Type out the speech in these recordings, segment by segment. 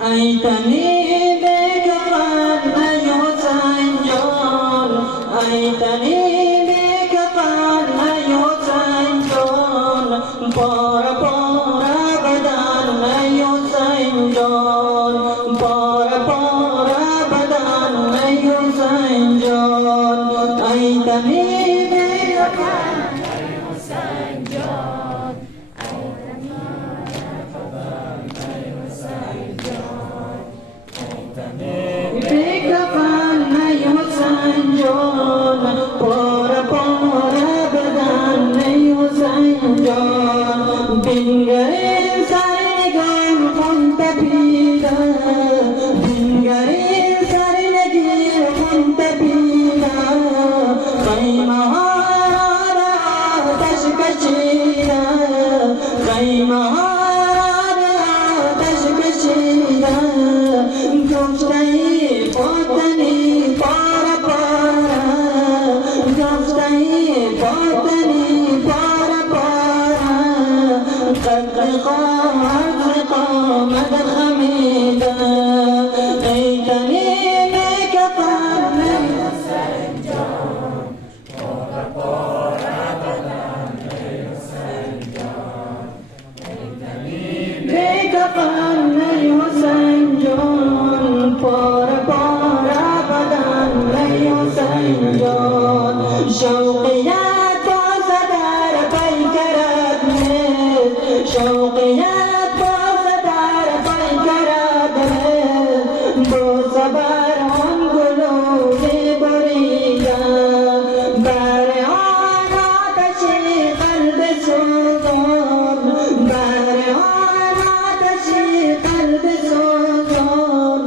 ای تنی بکفن ای حسین جان، ای تنی بکفن ای حسین جان، پاره پاره بدن ای حسین جان، پاره پاره بدن ای حسین جان، ای تنی بکفن ای حسین جان، بکفن ای حسین جان، پاره پاره بدن ای حسین جان، بنگرین سرنگان خون تپیده، بنگرین سرنگیر خون تپیده، خیمه ها را آتش کشیده، خیمه ها آتش کشیده، گفته ای فاتنی پاره پاره، گفته ای فاتنی پاره پاره، قد قامت خمیده، ای تنی بکفن ای حسین جان، پاره پاره بدن ای حسین جان، ای تنی بکفن ای حسین جان، پاره پاره بدن ای حسین جان، شوقیت تازه در پیکرت نیست، شوقیت تازه در پیکرت نیست، بوسه بر آن گلوی بریده، بر آن آتشی قلب سوزان، بر آن آتشی قلب سوزان،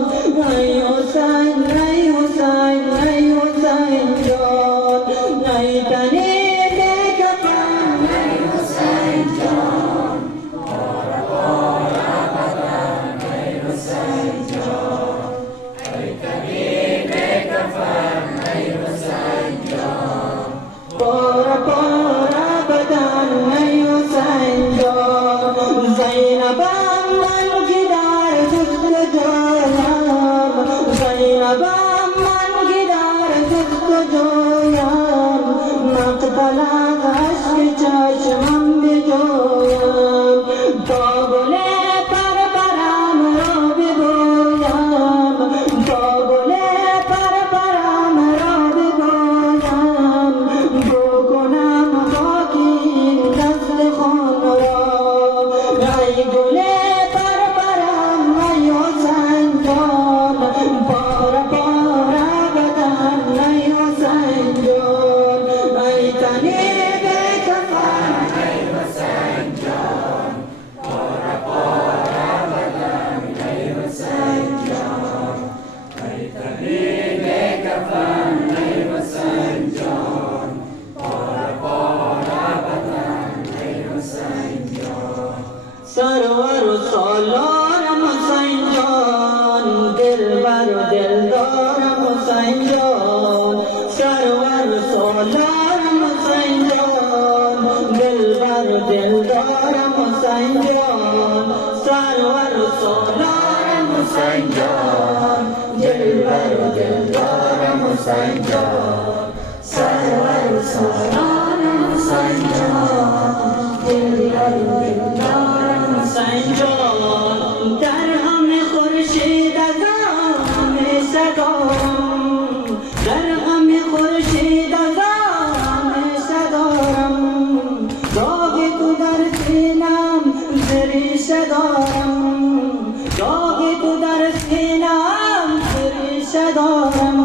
ای حسین ای حسین ای حسین جان، ای تنی بکفن ای حسین جان، پاره پاره بدن ای حسین جان، ای تنی بکفن ای حسین جان، پاره پاره بدن ای حسین جان، زینبم من که در جستجویم، زینبم من که در جستجویم، مقتل عشق چشمم بجویم، تا گل پرپرم را ببویم، تا گل پرپرم را ببویم، بکنم خاکی دست خون را، ای گل پرپرم ای حسین جان، پاره پاره بدن ای حسین جان، ای تنی بکفن ای حسین جان، پاره پاره بدن ای حسین جان، ای تنی بکفن ای حسین جان، پاره پاره بدن ای حسین جان، سرور و سالارم حسین جان، دلبر و دلدارم حسین جان، سرور و سالارم حسین جان، دلبر و دلدارم حسین جان، سرور و سالارم حسین جان، دلبر و دلدارم حسین جان، سرور و سالارم حسین جان، دلبر و دلدارم حسین جان، در همه خورشید از همیشه دارم، در همه خورشید از همیشه دارم، گاهی تو در سینم زریشه دارم، گاهی تو در سینم زریشه دارم،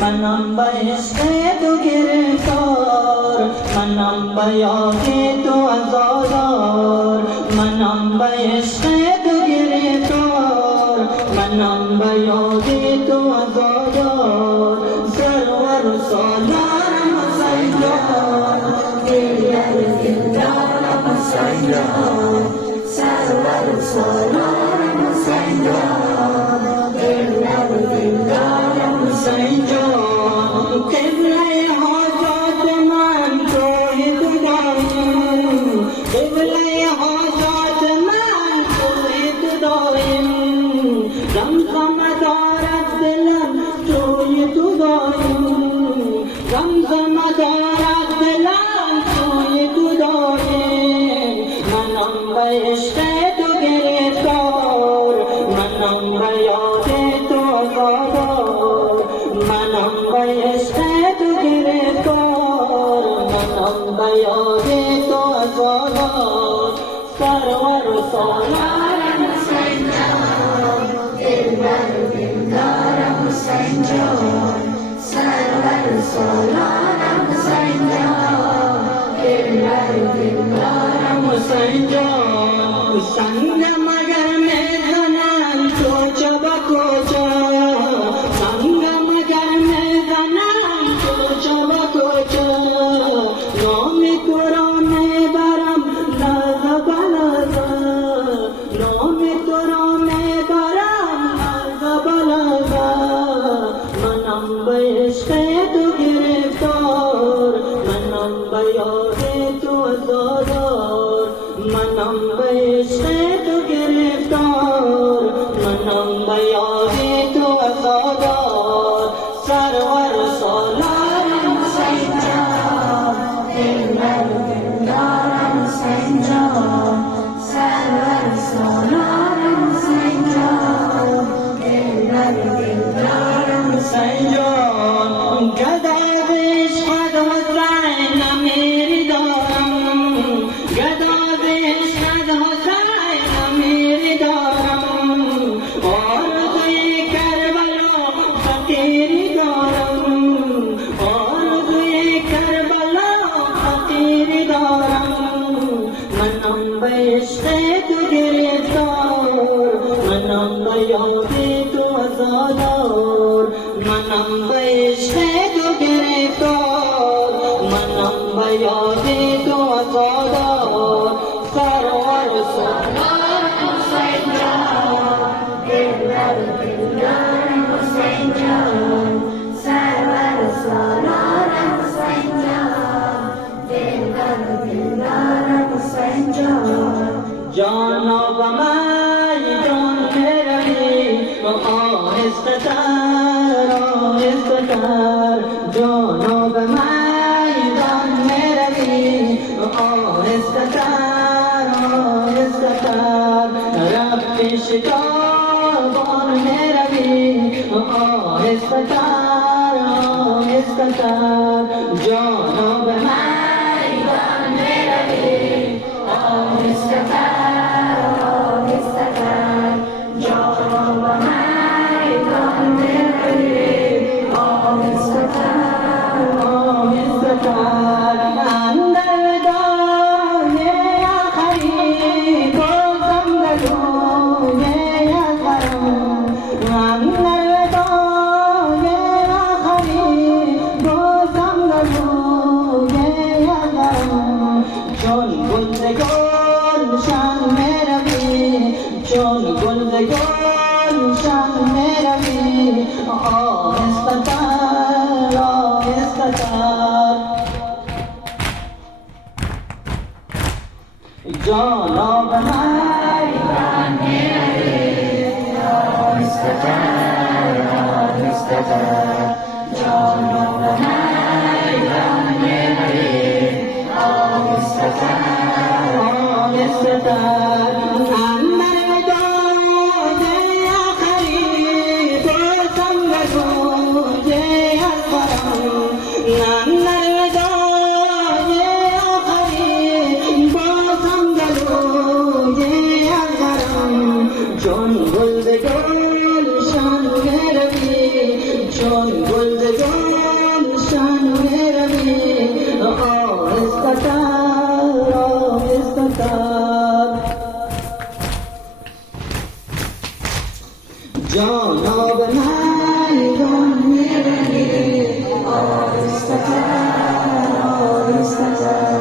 منم به عشق تو گرفتار، منم به یاد تو عزادار، منم به عشق تو گرفتار، منم به یاد تو عزادار، سرور و سالارم حسین جان، دلبر دلدارم حسین جان، سرور و سالارم حسین جان، دلبر دلدارم حسین جان، قبله حاجات من توی تو داریم، قبله حاجات من توی تو داریم، زمزم دارد دلم توی تو دایم زمزم دارد دلم توی تو دایم منم به عشق تو گرفتار منم به یاد تو آزادار منم به عشق تو گرفتار منم به یاد تو آزادار سرور سالارم حسین جان دلبر دلدارم حسین جان سرور سالارم حسین جان دلبر دلدارم حسین جان سنگ مگر میزنم کوچه به کوچه سنگ مگر میزنم کوچه به کوچه نام تو را میبرم لحظه به لحظه نام تو را میبرم لحظه به لحظه منم به عشق تو گرفتار منم به یاد تو آزادار منم به عشق تو گرفتار منم به یاد تو آزادار سرور سالارم حسین جان دلبر دلدارم حسین جان سرور سالارم حسین جان دلبر دلدارم حسین جان گدای عشق حسین امیر دارم گدای عشق حسین امیر دارم آرزوی کربلا فقیری دارم آرزوی کربلا فقیری دارم منم به عشق تو گرفتار منم به یاد تو آزادار منم به عشق تو گرفتار منم به یاد تو آزادار سرور سالارم حسین جان دلبر دلدارم حسین جان سرور سالارم حسین جان دلبر دلدارم حسین جان جانا و میدان میروی آهسته تر آهسته تر جانا و میدان میروی آهسته تر آهسته تر رفت شتابان میروی آهسته تر آهسته تر جانا و میدان میروی آهسته تر آهسته تر جانا و میدان میروی آهسته تر آهسته تر اندر دای آخری بازم گلوی آخرم اندر دای آخری بازم گلوی آخرم چون گلزگان شن میروی چون گلزگان شن میروی آهسته تر آهسته تر جانا به میدان میروی آهسته تر آهسته تر جانا به میدان میروی آهسته تر آهسته تر اندر دای آخری بازم گلوی آخرم اندر دای آخری بازم گلوی آخرم چون گلزگان شن میروی چون گلزگان شن میروی آهسته تر آهسته تر جانا به میدان میروی آهسته تر آهسته تر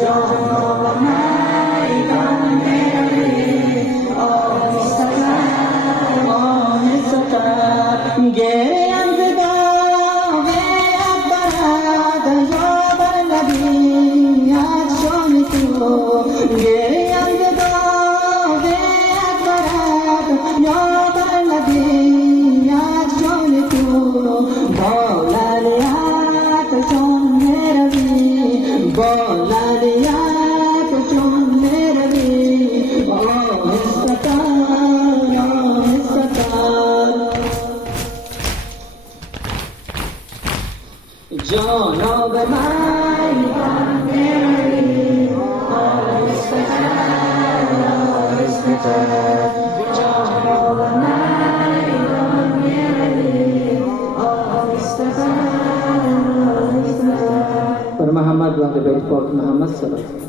جانا به میدان میروی آهسته تر آهسته تر گریم ز داغ اکبرت یادر نبیت شام تو گریم ز داغ اکبرت یادر Muhammad wa Muhammad sallallahu